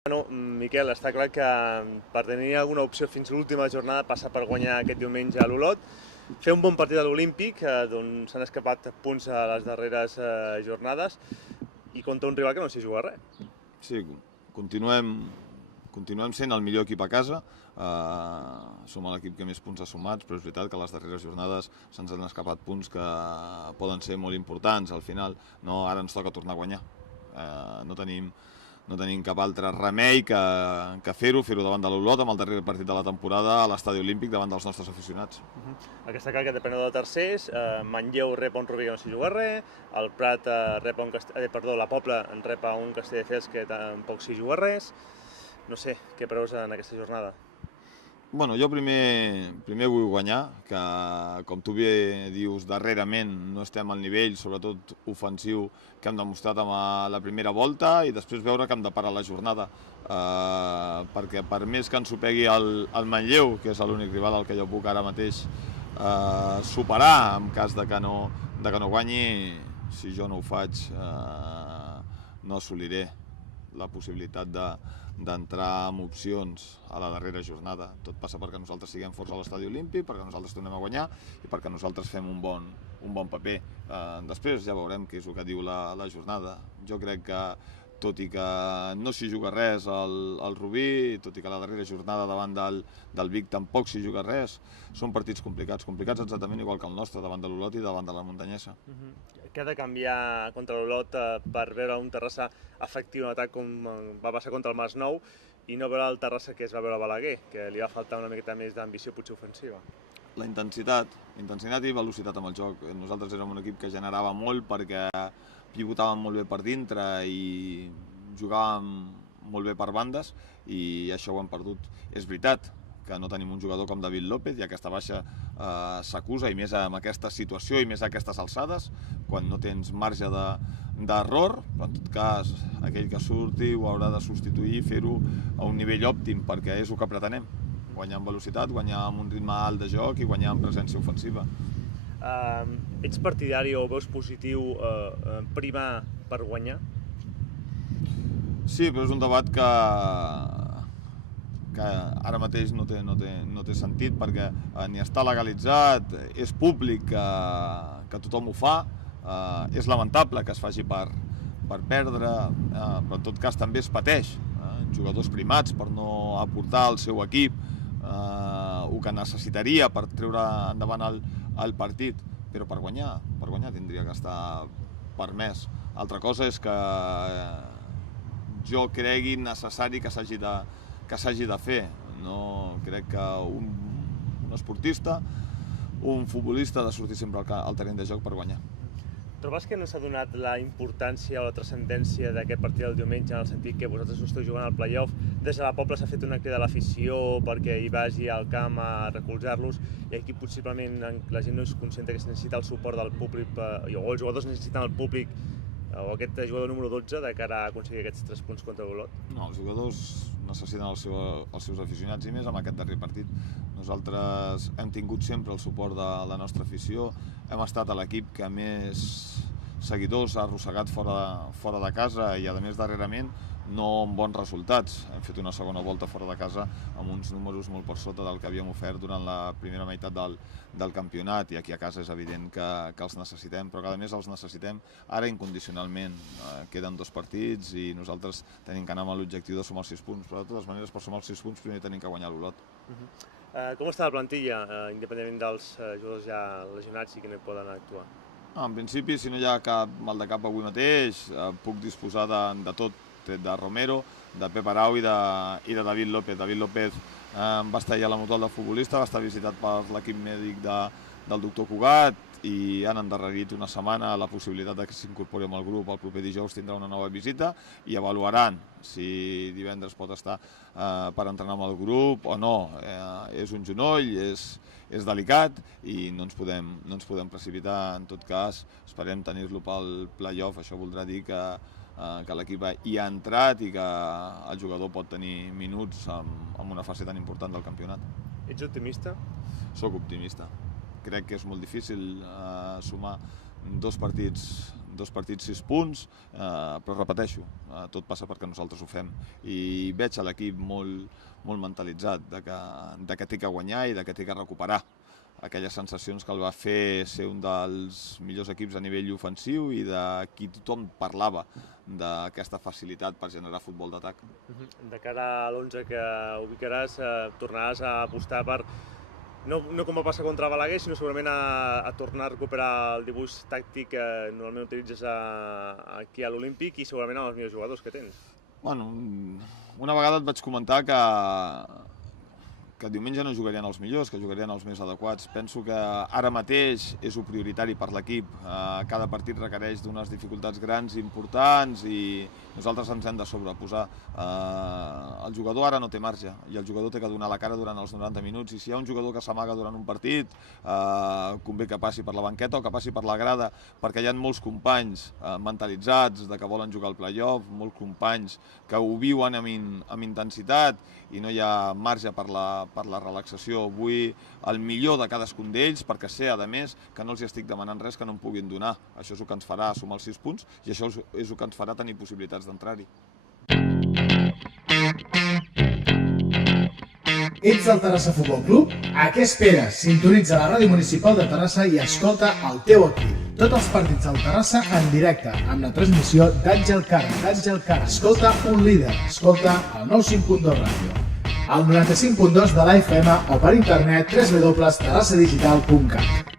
Miquel, està clar que per tenir alguna opció fins a l'última jornada passar per guanyar aquest diumenge a l'Olot, fer un bon partit a l'Olímpic, d'on s'han escapat punts a les darreres jornades, i contra un rival que no s'hi juga res. Sí, continuem sent el millor equip a casa, som l'equip que més punts ha sumat, però és veritat que a les darreres jornades se'ns han escapat punts que poden ser molt importants. Al final, no, ara ens toca tornar a guanyar. No tenim cap altre remei que fer-ho davant de l'Olot, amb el darrer partit de la temporada a l'Estadi Olímpic davant dels nostres aficionats. Aquesta cal que depèn de tercers, Manlleu rep un Rubí que no s'hi juga res, el Prat la Pobla rep un Castelldefels que tampoc s'hi juga res. No sé, què preus en aquesta jornada? Bueno, jo primer vull guanyar, que com tu bé dius, darrerament no estem al nivell, sobretot ofensiu, que hem demostrat amb la primera volta, i després veure que hem de parar la jornada. Perquè per més que ens ho pegui el Manlleu, que és l'únic rival al que jo puc ara mateix superar, en cas de que no guanyi, si jo no ho faig, no assoliré la possibilitat d'entrar amb opcions a la darrera jornada. Tot passa perquè nosaltres siguem forts a l'Estadi Olímpic, perquè nosaltres tornem a guanyar i perquè nosaltres fem un bon paper. Després ja veurem què és el que diu la jornada. Jo crec que, tot i que no s'hi juga res al Rubí, tot i que la darrera jornada davant del Vic tampoc s'hi juga res, són partits complicats exactament igual que el nostre, davant de l'Olot i davant de la Muntanyesa. Què ha de canviar contra l'Olot per veure un Terrassa efectiu en atac com va passar contra el Masnou i no veure el Terrassa que es va veure a Balaguer, que li va faltar una miqueta més d'ambició potser ofensiva? La intensitat i velocitat amb el joc. Nosaltres érem un equip que generava molt perquè pivotàvem molt bé per dintre i jugàvem molt bé per bandes, i això ho hem perdut. És veritat que no tenim un jugador com David López, i aquesta baixa s'acusa, i més en aquesta situació i més a aquestes alçades, quan no tens marge d'error, però en tot cas aquell que surti ho haurà de substituir i fer-ho a un nivell òptim, perquè és el que pretenem: guanyar amb velocitat, guanyar amb un ritme alt de joc i guanyar amb presència ofensiva. Ets partidari o veus positiu primar per guanyar? Sí, però és un debat que ara mateix no té sentit, perquè ni està legalitzat, és públic que tothom ho fa, és lamentable que es faci per perdre, però en tot cas també es pateix. Jugadors primats per no aportar al seu equip el que necessitaria per treure endavant el partit, però per guanyar tindria que estar permès. Altra cosa és que jo cregui necessari que s'hagi de fer. No crec que un esportista, un futbolista, ha de sortir sempre al terreny de joc per guanyar. Trobes que no s'ha donat la importància o la transcendència d'aquest partit del diumenge, en el sentit que vosaltres no esteu jugant al play-off? Des de la Pobla s'ha fet una crida a l'afició perquè hi vagi al camp a recolzar-los, i aquí possiblement la gent no és conscient que es necessita el suport del públic, o els jugadors necessiten el públic, o aquest jugador número 12 de cara a aconseguir aquests 3 punts contra l'Olot? No, els jugadors necessiten els seus aficionats, i més amb aquest darrer partit. Nosaltres hem tingut sempre el suport de la nostra afició, hem estat l'equip que més seguidors ha arrossegat fora de casa, i a més darrerament no amb bons resultats. Hem fet una segona volta fora de casa amb uns números molt per sota del que havíem ofert durant la primera meitat del campionat, i aquí a casa és evident que els necessitem, però que a més els necessitem ara incondicionalment. Queden 2 partits i nosaltres tenim que anar amb l'objectiu de sumar els 6 punts, però de totes maneres per sumar els 6 punts primer tenim que guanyar l'Olot. Com està la plantilla, independentment dels jugadors ja lesionats i que no hi poden actuar? En principi, si no hi ha cap mal de cap avui mateix, puc disposar de tot, tret de Romero, de Pep Arau i de David López. David López va estar ja a la mutual de futbolista, va estar visitat per l'equip mèdic del doctor Cugat, i han endarrerit una setmana la possibilitat que s'incorpori al grup. El proper dijous tindrà una nova visita i avaluaran si divendres pot estar per entrenar amb el grup o no. És un genoll, és delicat i no ens podem precipitar. En tot cas, esperem tenir-lo pel play-off. Això voldrà dir que l'equip hi ha entrat i que el jugador pot tenir minuts en una fase tan important del campionat. Ets optimista? Soc optimista. Crec que és molt difícil sumar 2 partits 2 partits 6 punts, però repeteixo, tot passa perquè nosaltres ho fem. I veig a l'equip molt mentalitzat de que té que guanyar i de que té que recuperar aquelles sensacions que el va fer ser un dels millors equips a nivell ofensiu i de qui tothom parlava d'aquesta facilitat per generar futbol d'atac. De cara a l'11 que ubicaràs, tornaràs a apostar per, no com va passar contra Balaguer, sinó segurament a tornar a recuperar el dibuix tàctic que normalment utilitzes aquí a l'Olímpic i segurament amb els millors jugadors que tens. Bueno, una vegada et vaig comentar que diumenge no jugarien els millors, que jugarien els més adequats. Penso que ara mateix és un prioritari per l'equip. Cada partit requereix d'unes dificultats grans i importants i nosaltres ens hem de sobreposar. El jugador ara no té marge i el jugador té que donar la cara durant els 90 minuts i si hi ha un jugador que s'amaga durant un partit, convé que passi per la banqueta o que passi per la grada, perquè hi ha molts companys mentalitzats de que volen jugar al play-off, molts companys que ho viuen amb intensitat i no hi ha marge per la relaxació. Vull el millor de cadascun d'ells perquè sé, a més, que no els estic demanant res que no em puguin donar. Això és el que ens farà sumar els 6 punts i això és el que ens farà tenir possibilitats d'entrar-hi. Ets del Terrassa Futbol Club? A què esperes? Sintonitza la ràdio municipal de Terrassa i escolta el teu equip. Tots els partits del Terrassa en directe, amb la transmissió d'Àngel Cara. Escolta un líder. Escolta el 95.2 Ràdio. Al 95.2 de la FM o per internet www.terrassadigital.cat.